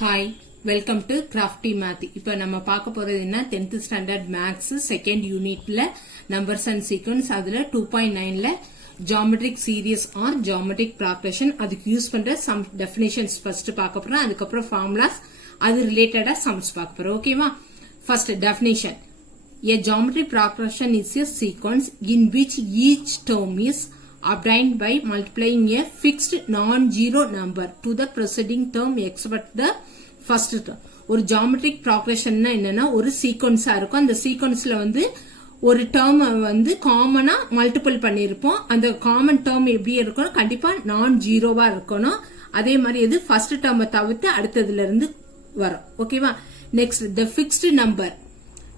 Hi, welcome to Crafty Math. இப்போ நம்ம பார்க்க போறது என்ன 10th ஸ்டாண்டர்ட் மேத்ஸ் செகண்ட் யூனிட்ல நம்பர்ஸ் அண்ட் சீக்வன்ஸ். அதுல 2.9ல geometric series or geometric progression, அதுக்கு யூஸ் பண்ற சம் டெஃபினிஷன்ஸ் ஃபர்ஸ்ட் பார்க்க போறோம். அதுக்கப்புறம் ஃபார்முலாஸ், அது ரிலேட்டடா சம்ஸ் பார்க்க போறோம். ஓகேவா? First definition. A geometric progression is a sequence in which each term is obtained by multiplying a fixed non-zero number to the preceding term except the first term. ஒரு geometric progression என்னன்னா ஒரு சீக்வன்ஸா இருக்கும். அந்த சீக்வன்ஸ்ல ஒரு term காமனா multiple பண்ணிருப்போம். அந்த common term எப்படி இருக்கணும்? கண்டிப்பா நான் ஜீரோவா இருக்கணும். அதே மாதிரி இது ஃபர்ஸ்ட் டேர்மை தவிர்த்து அடுத்ததுல இருந்து வரும். ஓகேவா? Next, the fixed number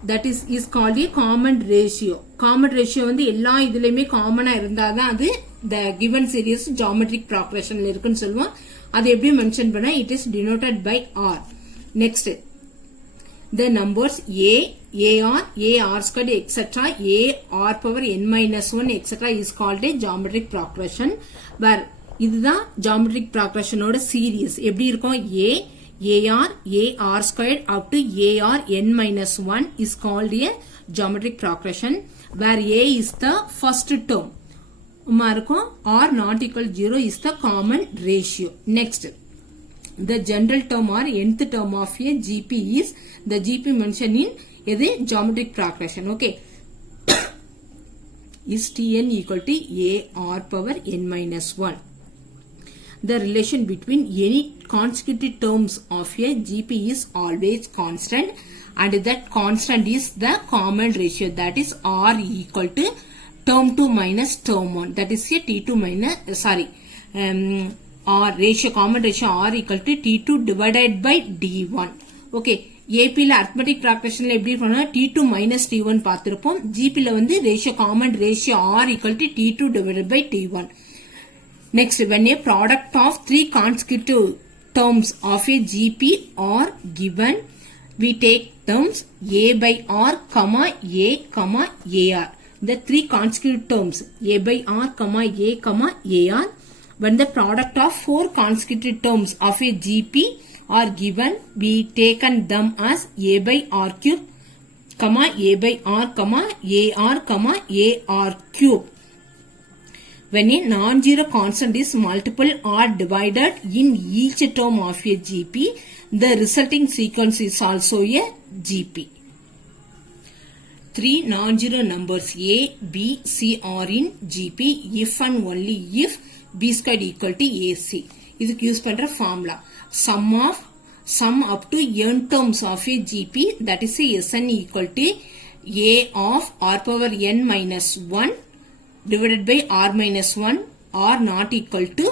that is called a common ratio. Common ratio எல்லா இதுலயுமே காமனா இருந்தாதான் அது the given series geometric progression இருக்குன்னு சொல்லுவோம். அது எப்படி மென்ஷன் பண்ணா it is denoted by r. Next, the numbers a, ar squared etc. a r power n minus 1 etc. is called a geometric progression. where இதுதான் geometric progression ஓட series. எப்படி இருக்கும்? ar squared up to ar n minus 1 is called a geometric progression, where a is the first term or not equal 0 is the common ratio. Next, the general term or nth term of a gp is the gp mentioned in the geometric progression. Okay, is tn equal to ar power n minus 1. The relation between any consecutive terms of a GP is always constant, and that constant is the common ratio, that is R equal to term 2 minus term 1, that is a T2 minus R ratio, common ratio R equal to T2 divided by D1. Okay, AP ல arithmetic progressionல எப்படி பண்ணா T2 minus T1 பார்த்திருப்போம். GP ல ratio, common ratio R equal to T2 divided by T1. Next, when a product of three consecutive terms of a GP are given, we take terms a by r, comma a, comma ar. The three consecutive terms a by r, comma a, comma ar. When the product of four consecutive terms of a GP are given, we taken them as a by r cube, comma a by r, comma ar, comma ar cube. When a non-zero constant is multiple or divided in each term of a GP, the resulting sequence is also a GP. Three non-zero numbers a, b, c are in GP if and only if b squared equal to ac. இதுக்கு use பண்ற formula sum up to n terms of a GP, that is a Sn equal to a of r power n minus 1 divided by r minus 1 r not equal to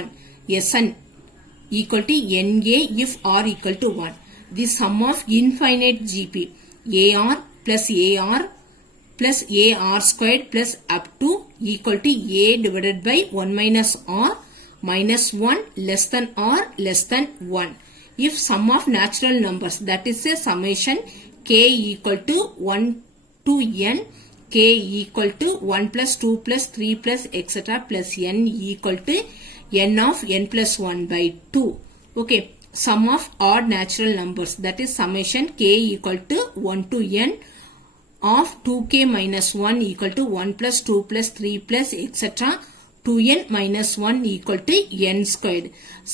1. Sn equal to na if r equal to 1. The sum of infinite GP ar plus ar squared plus up to equal to a divided by 1 minus r minus 1 less than r less than 1. If sum of natural numbers, that is a summation k equal to 1 to n, k equal to 1 plus 2 plus 3 plus etc. plus n equal to n of n plus 1 by 2. Okay, sum of odd natural numbers, that is summation k equal to 1 to n of 2k minus 1 equal to 1 plus 2 plus 3 plus etc. 2n minus 1 equal to n squared.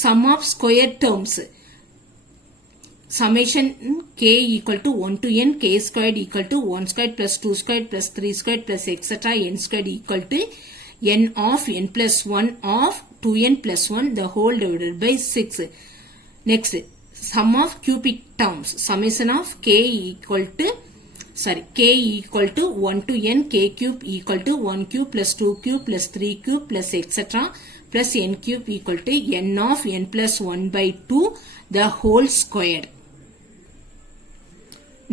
Sum of square terms, summation k equal to 1 to n, k squared equal to 1 squared plus 2 squared plus 3 squared plus etc. n squared equal to n of n plus 1 of 2n plus 1 the whole divided by 6. Next, sum of cubic terms, summation of k equal to 1 to n, k cube equal to 1 cube plus 2 cube plus 3 cube plus etc. plus n cube equal to n of n plus 1 by 2 the whole squared.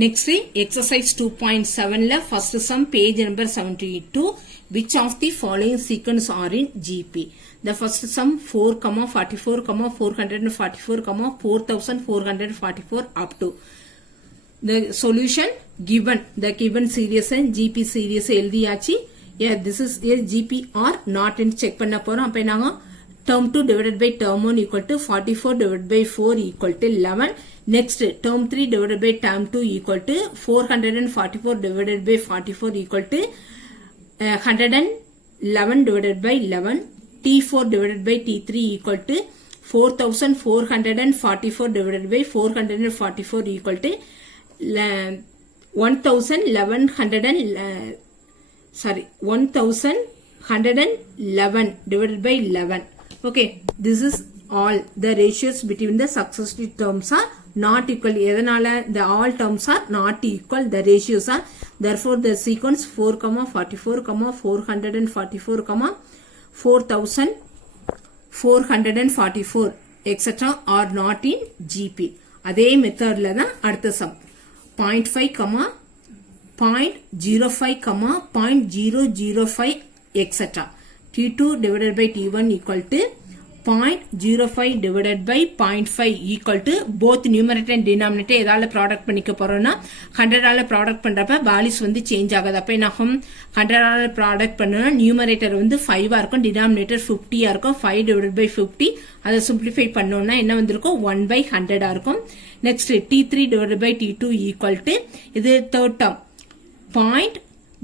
Next, exercise 2.7 la first sum, page number 72. Which of the following sequence are in GP? The first sum 4, 44, 444, 4444 up to. The solution given, the given series and GP series எழுதியாச்சு. Yeah, this is a GP or not in check பண்ண போறோம். அப்ப நாங்க term 2 divided by term 1 equal to 44 divided by 4 equal to 11. Next, term 3 divided by term 2 equal to 444 divided by 44 equal to 111 divided by 11. T4 divided by T3 equal to 4444 divided by 444 equal to 1111 divided by 11. Okay, this is all. The ratios between the successive terms are not equal. The all terms are not equal. The ratios are, therefore the sequence 4, 44, 444, 4444 etc. are not in GP. அதே மெத்தட்ல தான் அடுத்த some 0.5, 0.05, 0.005 etc. T2 divided by T1 equal to 0.05 divided by 0.5 equal to both numerator and denominator எதால product பண்ணிக்க போறோம்னா 100 ஆல product பண்றப்ப values வந்து சேஞ்ச் ஆகாது. அப்ப என்னாகும், 100 ஆல ப்ராடக்ட் பண்ணனும்னா நியூமரேட்டர் வந்து 5 ஆ இருக்கும், டினாமினேட்டர் 50 ஆ இருக்கும். 5 divided by 50 அதை சிம்பிளிஃபை பண்ணோம்னா என்ன வந்திருக்கும், 1/100 ஆ இருக்கும். Next T3 divided by T2 equal to இது third term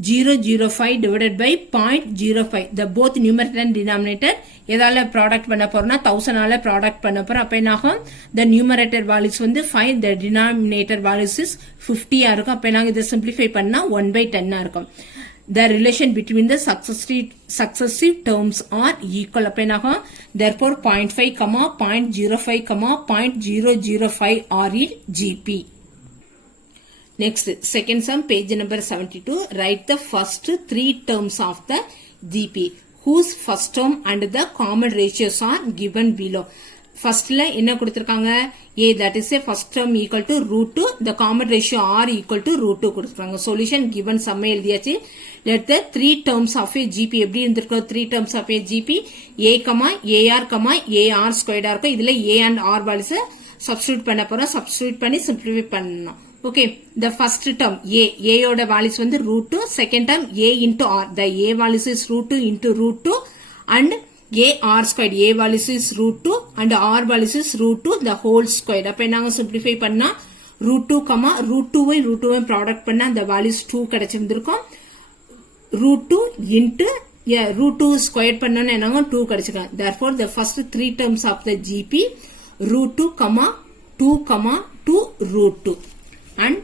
0.005 divided by 0.05. The both numerator and denominator எதால ப்ராடக்ட் பண்ண போறோம்னா 1000 ஆல ப்ராடக்ட் பண்ண போறோம். அப்ப என்னாகும், the numerator values வந்து 5, the denominator values is 50 ஆ இருக்கும். அப்ப நாங்க இதை சிம்பிளிஃபை பண்ணா 1/10 ஆ இருக்கும். The relation between the successive terms are equal. அப்ப என்னாகும், therefore 0.5, 0.05, 0.005 are in GP. Next, second sum, page number 72. Write the first 3 terms of the GP, whose first term and the common ratios are given below. Firstல என்ன கொடுத்திருக்காங்க, A, that is a first term equal to √2, the common ratio R equal to √2 கொடுத்திருக்காங்க. Solution given sum எழுதியாச்சு. Let the 3 terms of a GP எப்படி இருந்திருக்கோ, 3 terms of a GP A, AR, AR squared இருக்கும். இதுல A and R values substitute பண்ண போறோம். substitute பண்ணி simplify பண்ணணும். Okay, the first term A யோட values வந்து √2, second term A into R, the A values is √2 into √2 and A R squared, A values is √2 and R values is √2 the whole squared. அப்ப நாங்க simplify பண்ணா √2, √2 product பண்ணா the values 2 கிடைச்சிருந்திருக்கும். √2 into √2 squared பண்ணோம்னா என்னங்க 2 கிடைச்சிருக்கும். Therefore the first 3 terms of the GP √2, 2, √2. And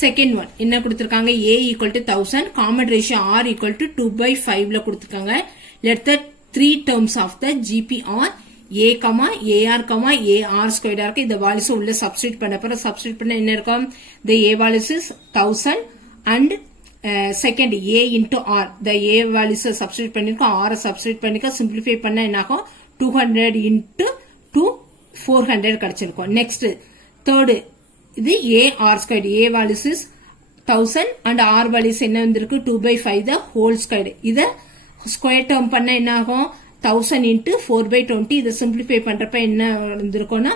second one என்ன கொடுத்திருக்காங்க, A equal to 1000, common ratio R equal to 2/5 ல கொடுத்திருக்காங்க. Let the 3 terms of the GP are A, AR, AR squared இருக்கு. இந்த values உள்ள substitute பண்ண போறோம். substitute பண்ண என்ன இருக்கும், the A values is 1000 and second A into R, the A values substitute பண்ணிருக்கோம், R substitute பண்ணிக்க simplify பண்ண என்னாகும், 200 into 2, 400 கிடைச்சிருக்கும். next third இது A R squared, A values is 1000 and R values என்ன வந்திருக்கு, 2/5 the whole squared. இத square term பண்ண என்ன ஆகும், 1000 into 4/20. இதை சிம்பிளிஃபை பண்றப்ப என்ன வந்திருக்கும்னா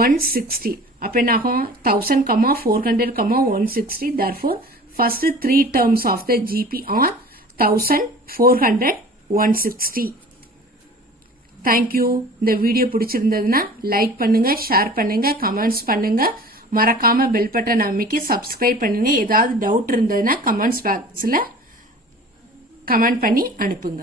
160. அப்ப என்ன ஆகும், 1000, 400, 160. therefore first 3 terms of the GP are 1000, 400, 160. Thank you. இந்த வீடியோ பிடிச்சிருந்ததுன்னா லைக் பண்ணுங்க, ஷேர் பண்ணுங்க, கமெண்ட்ஸ் பண்ணுங்க. மறக்காம பெல் பட்டன் அமைக்கி சப்ஸ்கிரைப் பண்ணுங்க. ஏதாவது டவுட் இருந்ததுன்னா கமெண்ட்ஸ் பாக்ஸ்ல கமெண்ட் பண்ணி அனுப்புங்க.